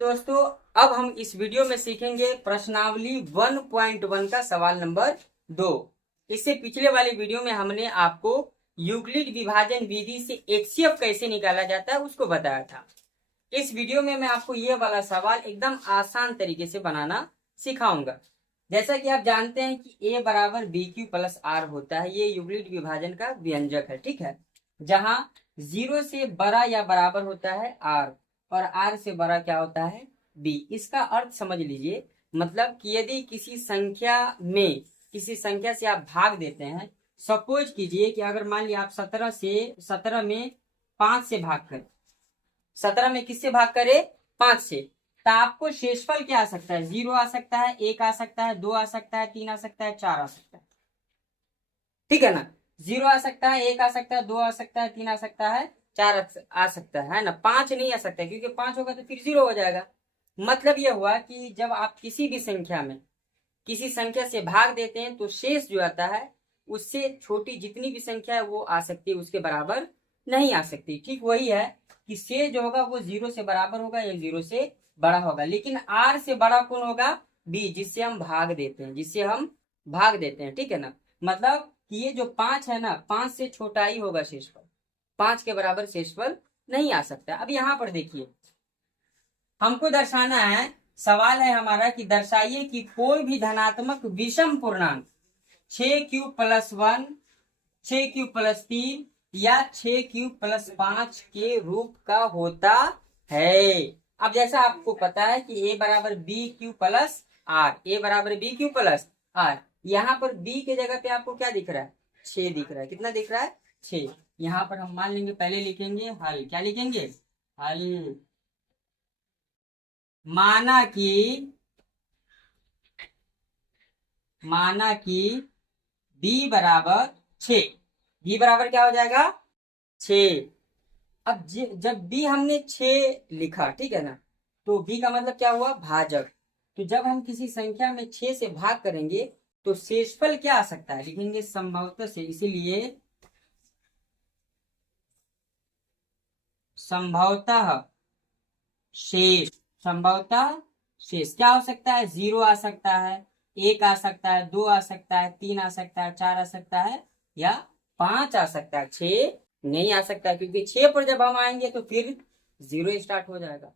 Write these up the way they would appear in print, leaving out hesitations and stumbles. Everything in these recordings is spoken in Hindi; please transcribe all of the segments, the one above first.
दोस्तों, अब हम इस वीडियो में सीखेंगे प्रश्नावली 1.1 का सवाल नंबर 2। इससे पिछले वाली वीडियो में हमने आपको यूक्लिड विभाजन विधि से एचसीएफ कैसे निकाला जाता है उसको बताया था। इस वीडियो में मैं आपको यह वाला सवाल एकदम आसान तरीके से बनाना सिखाऊंगा। जैसा कि आप जानते हैं कि ए बराबर बी क्यू प्लस आर होता है, ये यूक्लिड विभाजन का व्यंजक है। ठीक है, जहां 0 से बड़ा या बराबर होता है आर और आर से बड़ा क्या होता है बी। इसका अर्थ समझ लीजिए, मतलब कि यदि किसी संख्या से आप भाग देते हैं, सपोज कीजिए कि अगर मान लिया आप 17 में 5 से भाग करें, 17 में किससे भाग करे 5 से, तो आपको शेषफल क्या आ सकता है? 0 आ सकता है, 1 आ सकता है, 2 आ सकता है, 3 आ सकता है, 4 आ सकता है। ठीक है ना, 0 आ सकता है, 1 आ सकता है, 2 आ सकता है, 3 आ सकता है, 4 आ सकता है ना। 5 नहीं आ सकता है, क्योंकि 5 होगा तो फिर 0 हो जाएगा। मतलब यह हुआ कि जब आप किसी भी संख्या में किसी संख्या से भाग देते हैं तो शेष जो आता है उससे छोटी जितनी भी संख्या है वो आ सकती है, उसके बराबर नहीं आ सकती। ठीक वही है कि शेष जो होगा वो 0 से बराबर होगा या 0 से बड़ा होगा, लेकिन आर से बड़ा कौन होगा? बी, जिससे हम भाग देते हैं, ठीक है ना। मतलब कि ये जो 5 है ना, 5 से छोटा ही होगा शेषफल, 5 के बराबर शेषफल नहीं आ सकता। अब यहां पर देखिए, हमको दर्शाना है, सवाल है हमारा कि दर्शाइए कि कोई भी धनात्मक विषम पूर्णांक 6q+1, 6q+3 या 6q+5 के रूप का होता है। अब जैसा आपको पता है कि a बराबर बी क्यू प्लस आर, यहाँ पर b के जगह पे आपको क्या दिख रहा है? 6 दिख रहा है। कितना दिख रहा है? 6। यहाँ पर हम मान लेंगे, पहले लिखेंगे हल। क्या लिखेंगे? हल। माना कि b बराबर 6, b बराबर क्या हो जाएगा? 6। अब जब b हमने 6 लिखा, ठीक है ना, तो b का मतलब क्या हुआ? भाजक। तो जब हम किसी संख्या में 6 से भाग करेंगे तो शेषफल क्या आ सकता है? लिखेंगे संभवतः से, इसीलिए संभवतः शेष। संभवतः शेष क्या हो सकता है? 0 आ सकता है, 1 आ सकता है, 2 आ सकता है, 3 आ सकता है, 4 आ सकता है या 5 आ सकता है। 6 नहीं आ सकता, क्योंकि 6 पर जब हम आएंगे तो फिर 0 स्टार्ट हो जाएगा।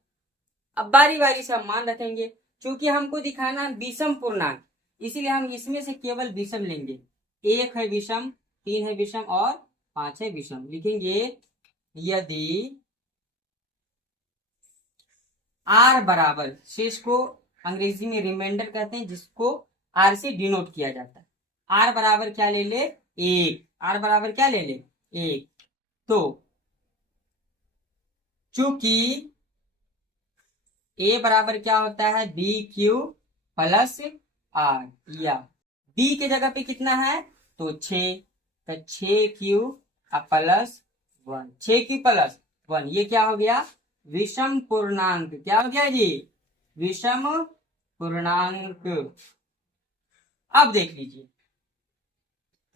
अब बारी बारी से हम मान रखेंगे, क्योंकि हमको दिखाना है विषम पूर्णांक, इसीलिए हम इसमें से केवल विषम लेंगे। 1 है विषम, 3 है विषम और 5 है विषम। लिखेंगे यदि आर बराबर, शेष को अंग्रेजी में रिमाइंडर कहते हैं, जिसको आर से डिनोट किया जाता है। आर बराबर क्या ले ले? 1। आर बराबर क्या ले ले? 1। तो चूंकि ए बराबर क्या होता है? बी क्यू प्लस आर, या बी के जगह पे कितना है? तो 6, तो 6q प्लस 1, 6q+1, ये क्या हो गया? विषम पूर्णांक। क्या हो गया जी? विषम पूर्णांक। अब देख लीजिए,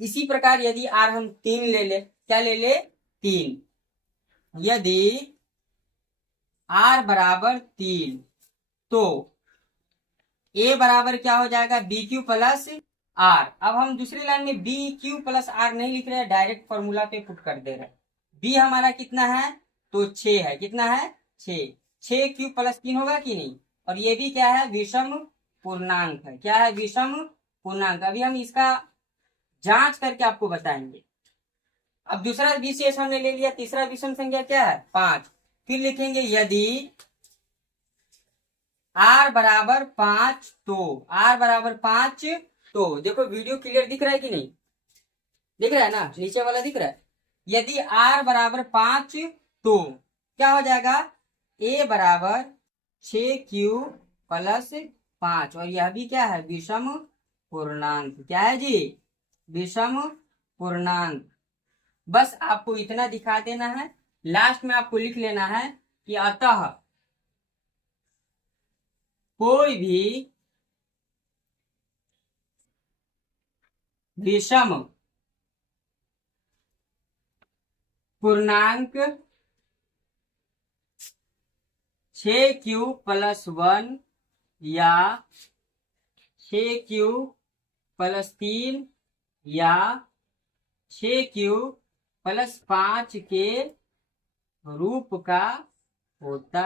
इसी प्रकार यदि आर हम 3 ले ले, क्या ले ले? 3। यदि आर बराबर 3 तो ए बराबर क्या हो जाएगा? B Q plus R. अब हम दूसरी लाइन में बी क्यू प्लस आर नहीं लिख रहे हैं, डायरेक्ट फॉर्मूला पे पुट कर दे रहे हैं। बी हमारा कितना है? तो 6 है। कितना है? 6। 6q+3 होगा कि नहीं? और ये भी क्या है? विषम पूर्णांक है। क्या है? विषम पूर्णांक। अभी हम इसका जांच करके आपको बताएंगे। अब दूसरा विशेष हमने ले लिया, तीसरा विषम संख्या क्या है? 5। फिर लिखेंगे यदि आर बराबर 5 तो, आर बराबर 5 तो, देखो वीडियो क्लियर दिख रहा है कि नहीं? दिख रहा है ना, नीचे वाला दिख रहा है। यदि आर बराबर 5 तो क्या हो जाएगा? ए बराबर 6q+5, और यह भी क्या है? विषम पूर्णांक। क्या है जी? विषम पूर्णांक। बस आपको इतना दिखा देना है, लास्ट में आपको लिख लेना है कि अतः कोई भी विषम पूर्णांक 6q+1 या 6q+3 या 6q+5 के रूप का होता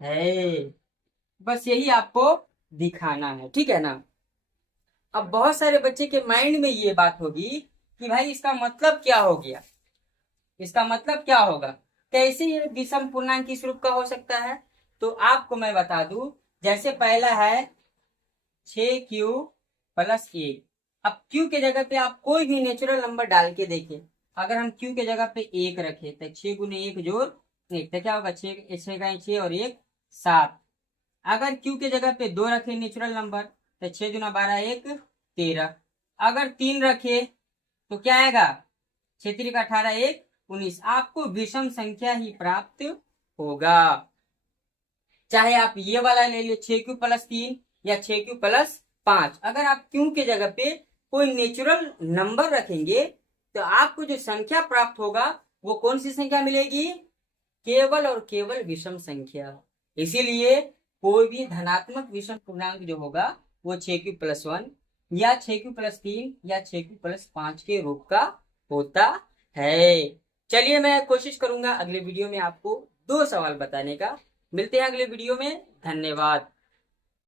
है, बस यही आपको दिखाना है, ठीक है ना। अब बहुत सारे बच्चे के माइंड में ये बात होगी कि भाई इसका मतलब क्या हो गया, इसका मतलब क्या होगा, कैसे ये विषम पूर्णांक किस रूप का हो सकता है। तो आपको मैं बता दूं, जैसे पहला है 6q+1। अब q के जगह पे आप कोई भी नेचुरल नंबर डाल के देखें। अगर हम q के जगह पे 1 रखे तो 6 × 1 + 1 तो क्या होगा, 6 का 6 और 1 7। अगर q के जगह पे 2 रखे नेचुरल नंबर तो 6 × 12 1 13। अगर 3 रखे तो क्या आएगा, 6 × 3 = 18 1 19। आपको विषम संख्या ही प्राप्त होगा, चाहे आप ये वाला ले लो 6q+3 या 6q+5। अगर आप q के जगह पे कोई नेचुरल नंबर रखेंगे तो आपको जो संख्या प्राप्त होगा वो कौन सी संख्या मिलेगी, केवल और केवल विषम संख्या। इसीलिए कोई भी धनात्मक विषम पूर्णांक जो होगा वो 6q+1 या 6q+3 या 6q+5 के रूप का होता है। चलिए मैं कोशिश करूंगा अगले वीडियो में आपको 2 सवाल बताने का। मिलते हैं अगले वीडियो में, धन्यवाद।